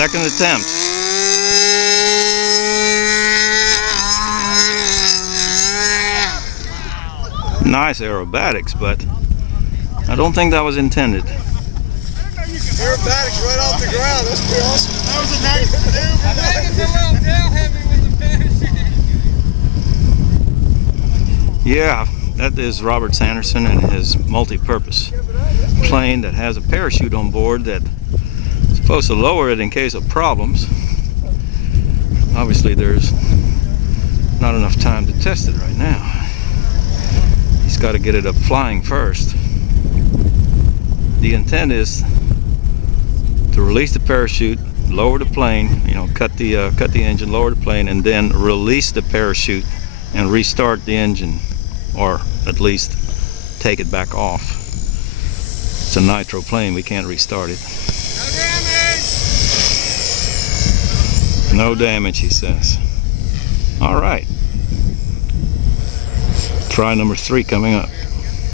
Second attempt. Nice aerobatics, but I don't think that was intended. Aerobatics right off the ground. That's pretty awesome. That was a nice maneuver. I think it's a little tail heavy with the parachute. Yeah, that is Robert Sanderson and his multi-purpose plane that has a parachute on board that's supposed to lower it in case of problems. Obviously there's not enough time to test it right now. He's got to get it up flying first. The intent is to release the parachute, lower the plane, you know, cut the engine, lower the plane, and then release the parachute and restart the engine, or at least take it back off. It's a nitro plane, we can't restart it. No damage! No damage, he says. All right. Try number 3 coming up.